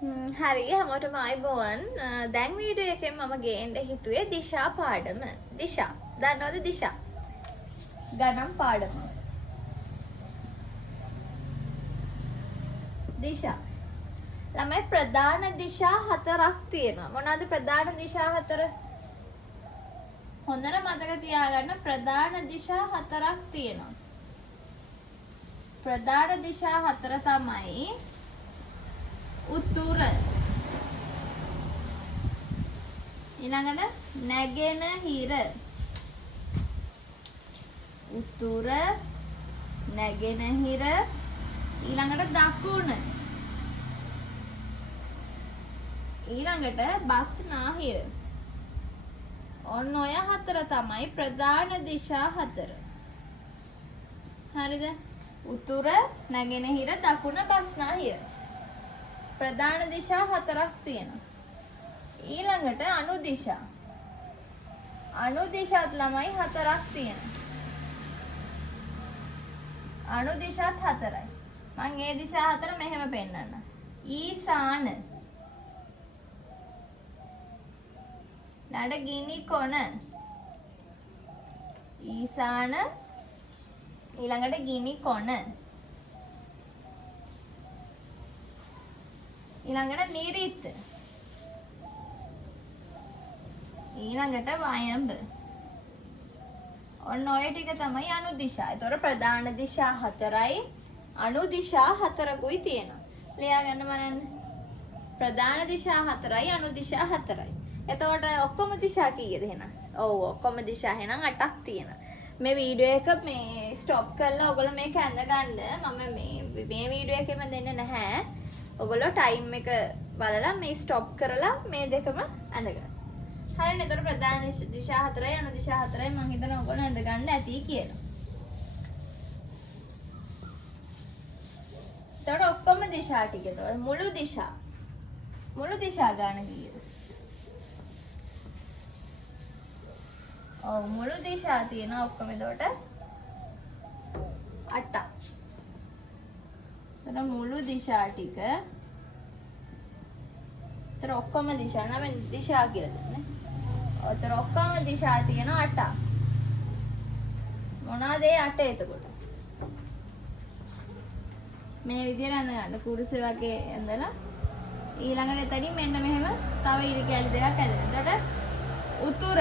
හරි හැමෝටම ආයිබෝවන්. දැන් වීඩියෝ එකෙන් මම ගේන්න හිතුවේ දිශා පාඩම. දිශා. දන්නවද දිශා? ගණන් පාඩම. දිශා. ළමයි ප්‍රධාන දිශා හතරක් තියෙනවා. මොනවද ප්‍රධාන දිශා හතර? හොඳට මතක තියාගන්න ප්‍රධාන දිශා හතරක් තියෙනවා. ප්‍රධාන දිශා හතර තමයි උතුර, ඊළඟට නැගෙනහිර, උතුර නැගෙනහිර, ඊළඟට දකුණ, ඊළඟට බස්නාහිර. ඔන්න ඔය හතර තමයි ප්‍රධාන දිශා හතර. හරිද? උතුර නැගෙනහිර දකුණ බස්නාහිර. ප්‍රධාන දිශා හතරක් තියෙනවා. ඊළඟට අනු දිශා. අනු දිශාත් ළමයි හතරක් තියෙනවා. අනු දිශාත් හතරයි. මම ඒ දිශා හතර මෙහෙම පෙන්නන්න. ඊසාන, නඩ ගිනි කොන, ඊසාන, ඊළඟට ගිනි කොන, ඊළඟට නිරිත්, ඊළඟට වයඹ. ඔන්න ඔය ටික තමයි අනු දිශා. ඒතොර ප්‍රධාන දිශා හතරයි අනු දිශා හතරකුයි තියෙනවා. ලියා ගන්න බලන්න. ප්‍රධාන දිශා හතරයි අනු දිශා හතරයි. එතකොට ඔක්කොම දිශා කීයද එහෙනම්? ඔව් ඔක්කොම දිශා එහෙනම් 8ක් තියෙනවා. මේ වීඩියෝ එක මේ ස්ටොප් කරලා ඔයගොල්ලෝ මේක ඇඳ ගන්න. මම මේ වීඩියෝ එකෙම දෙන්නේ නැහැ. ඔයගොල්ලෝ ටයිම් එක බලලා මේ ස්ටොප් කරලා මේ දෙකම ඇඳ ගන්න. හරිනේ. එතකොට ප්‍රධාන දිශා හතරයි අනු දිශා හතරයි මම හිතනවා ඔයගොල්ලෝ ඇඳ ගන්න ඇති කියලා. එතකොට ඔක්කොම දිශා ටික. එතකොට මුළු දිශා ගන්න කීයද? ඔව් මුළු දිශා තියෙනවා ඔක්කොම එතකොට 8ක්. එතකොට මුළු දිශා ටික. එතකොට ඔක්කොම දිශා නම් දිශා කියලා දෙන්නේ. එතකොට ඔක්කොම දිශා තියෙනවා 8ක්. මොනවාද ඒ 8 එතකොට? මේ විදිහට අඳ ගන්න කුරුසේ වගේ ඇඳලා ඊළඟට එතනින් මෙන්න මෙහෙම තව ඉරි කැලි දෙකක් ඇදලා. එතකොට උතුර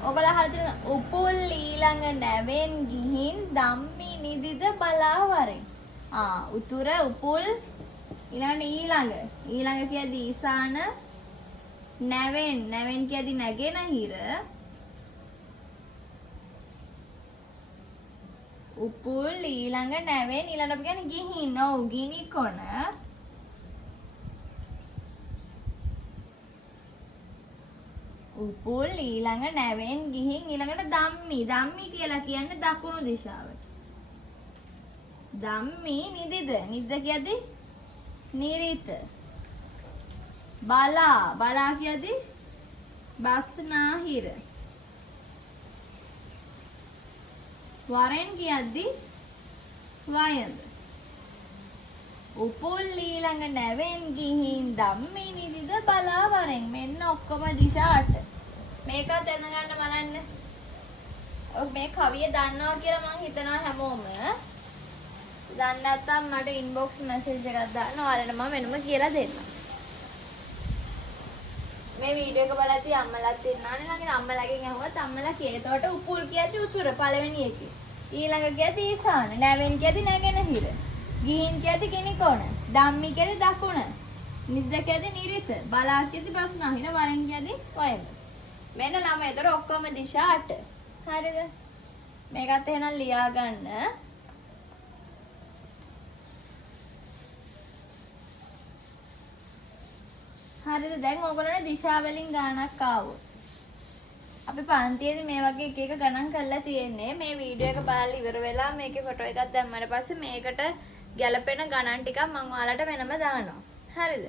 ඔගොල්ලෝ අහලා තියෙන උපුල් ඊළඟ නැවෙන් ගිහින් ධම්මි නිදිද බලා වරෙන්. උතුර උපුල් ඊළඟ කියදී ඊසාන, නැවෙන් කියදී නැගෙනහිර, උපුල් ඊළඟ නැවෙන් ඊළඟට අපි කියන්නේ ගිහින්. ඔව් ගිනි කොන, උපුල් ඊළඟ නැවෙන් ගිහින් ඊළඟට ධම්මි කියලා කියන්නේ දකුණු දිශාවට. ධම්මි නිදිද කියදී නිරිත, බලා කියදී බස්නාහිර, වරෙන් කියද්දී වයඹ. උපුල් ඊළඟ නැවෙන් ගිහින් ධම්මි නිදිද බලා වරෙන්. මෙන්න ඔක්කොම දිශා 8. මේකත් එන්න ගන්න බලන්න. මේ කවිය දන්නවා කියලා මම හිතනවා හැමෝම. දන්නේ නැත්නම් මට ඉන්බොක්ස් මැසේජ් එකක් දාන්න. ඔයාලට මම වෙනම කියලා දෙන්නම්. මේ වීඩියෝ එක බලද්දී අම්මලාත් ඉන්නවනේ ළඟ. අම්මලාගෙන් අහුවත් අම්මලා කියේ. එතකොට උපුල් කියද්දී උතුර පළවෙනි එකේ. ඊළඟ කියද්දී ඊසාන, නැවෙන් කියද්දී නැගෙනහිර, ගිහින් කියද්දී ගිනි කොන, ධම්මි කියද්දී දකුණ, නිද්ද කියද්දී නිරිත, බලා කියද්දී බස්නාහිර, වරෙන් කියද්දී වයඹ. මෙන්න ළමයි ඒතර ඔක්කොම දිශා 8. හරිද? මේකත් එහෙනම් ලියා ගන්න. හරිද? දැන් ඕගොල්ලෝනේ දිශා වලින් ගණනක් ආවොත්. අපි පන්තියේදී මේ වගේ එක ගණන් කරලා තියෙන්නේ. මේ වීඩියෝ එක බලලා ඉවර වෙලා මේකේ ෆොටෝ එකක් දැම්මම පස්සේ මේකට ගැලපෙන ගණන් ටිකක් මම ඔයාලට වෙනම දානවා. හරිද?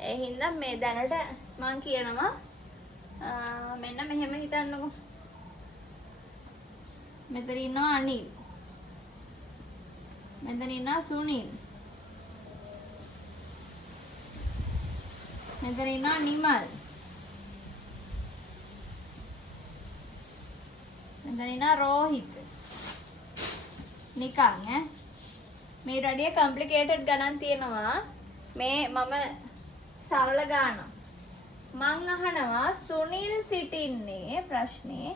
ඒ හින්දා මේ දැනට මම කියනවා මෙන්න මෙහෙම හිතන්නකෝ. මෙතන ඉන්නවා අනිල්. මෙතන ඉන්නවා සුනිල්. මෙතන ඉන්නවා නිමල්. මෙතන ඉන්නවා රෝහිත. නිකන් ඈ. මේ රඩිය කොම්ප්ලිකේටඩ් ගණන් තියෙනවා. මේ මම සරල ගානක්. මං අහනවා සුනිල් සිටින්නේ ප්‍රශ්නේ.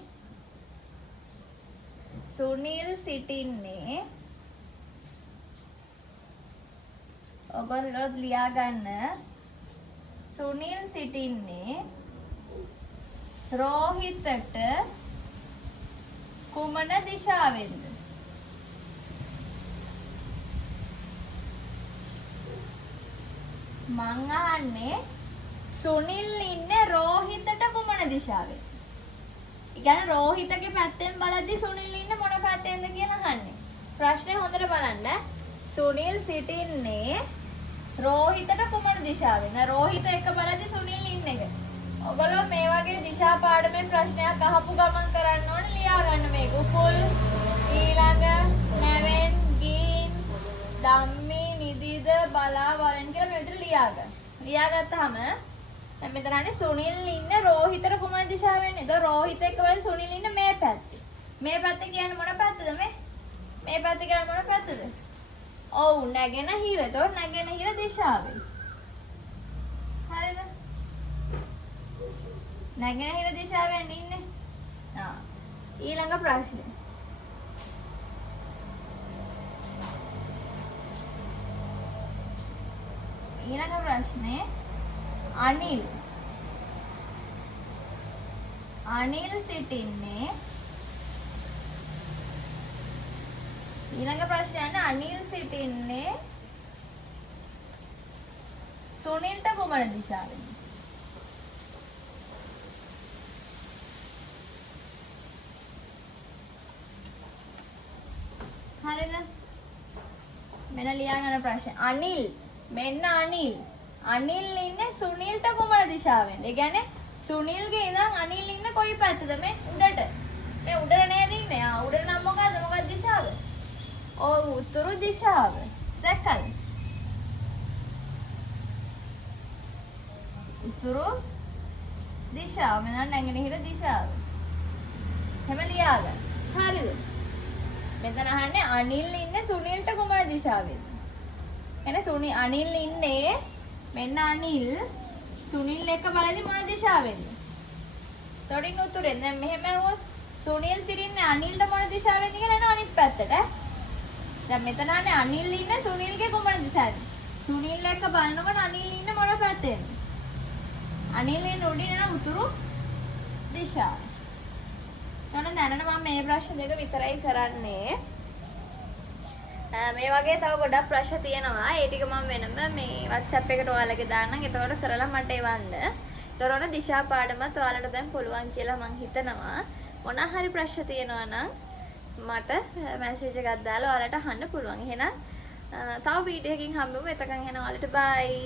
සුනිල් සිටින්නේ ඔයගොල්ලෝ ලියා ගන්න. සුනිල් සිටින්නේ රෝහිතට කුමන දිශාවෙන්ද? මං අහන්නේ සුනිල් ඉන්නේ රෝහිතට කුමන දිශාවෙන්ද? ඒ කියන්නේ රෝහිතගේ පැත්තෙන් බලද්දි සුනිල් ඉන්නේ මොන පැත්තෙන්ද කියලා අහන්නේ. ප්‍රශ්නේ හොඳට බලන්න. සුනිල් සිටින්නේ රෝහිතට කුමන දිශාවෙන්ද? රෝහිත එක බලද්දි සුනිල් ඉන්නේ එක. ඔයගොල්ලෝ මේ වගේ දිශා පාඩමේ ප්‍රශ්නයක් අහපු ගමන් කරන්න ඕනේ ලියා ගන්න මේක. උපුල් ඊළඟ නැවෙන් ගීන් ධම්මි නිදිද බලා වරන් කියලා මේ විදිහට ලියා ගන්න. ලියාගත්තාම දැන් මෙතන අනේ සුනිල් ඉන්නේ රෝහිතට කුමන දිශාවෙන්ද? ඒක රෝහිත එක්ක බලද්දි සුනිල් ඉන්නේ මේ පැත්තේ. මේ පැත්ත කියන්නේ මොන පැත්තද මේ? මේ පැත්ත කියන්නේ මොන පැත්තද? ඔව් නැගෙනහිර. ඒතකොට නැගෙනහිර දිශාවෙන්. හරිද? නැගෙනහිර දිශාවෙන් ඉන්නේ. ඊළඟ ප්‍රශ්නේ. ඊළඟ ප්‍රශ්නේ අනිල් සිටින්නේ ඊළඟ ප්‍රශ්නය අනිල් සිටින්නේ සුනිල්ට කුමන දිශාවෙන්ද? හරිද? මෙන්න ලියා ගන්න ප්‍රශ්නේ. අනිල් මෙන්න අනිල් ඉන්නේ සුනිල්ට කුමන දිශාවෙන්ද? ඒ කියන්නේ සුනිල්ගේ ඉඳන් අනිල් ඉන්නේ කොයි පැත්තද? මේ උඩට. මේ උඩට නේද ඉන්නේ? උඩට නම් මොකක්ද දිශාව? ඔව් උතුරු දිශාව. දැක්කද? උතුරු දිශාව. මෙන්න නැගෙනහිර දිශාව. හැම ලියා ගන්න. හරිද? මෙතන අහන්නේ අනිල් ඉන්නේ සුනිල්ට කුමන දිශාවෙන්ද? එනේ අනිල් ඉන්නේ මෙන්න අනිල් සුනිල් එක්ක බලද්දි මොන දිශාවෙන්ද? තොරින් උතුරෙන්. දැන් මෙහෙම આવොත් සුනිල් සිටින්නේ අනිල්ට මොන දිශාවෙන්ද කියලා එනවා අනිත් පැත්තට. දැන් මෙතන අනේ අනිල් ඉන්නේ සුනිල්ගේ කුමන දිශාවෙන්ද? සුනිල් එක්ක බලනකොට අනිල් ඉන්නේ මොන පැත්තෙන්ද? අනිල් ඉන්නේ උඩින් යන උතුරු දිශාව. දැන් දැනට මම මේ ප්‍රශ්න දෙක විතරයි කරන්නේ. මේ වගේ තව ගොඩක් ප්‍රශ්න තියෙනවා. ඒ ටික මම වෙනම මේ WhatsApp එකට ඔයාලගේ දාන්නම්. ඒතකොට කරලා මට එවන්න. ඒතරොන දිශා පාඩමත් ඔයාලට දැන් පුළුවන් කියලා මම හිතනවා. මොන හරි ප්‍රශ්න තියෙනවා නම් මට මැසේජ් එකක් දාලා ඔයාලට අහන්න පුළුවන්. එහෙනම් තව වීඩියෝ එකකින් හම්බෙමු. එතකන් යනවා ඔයාලට බයි.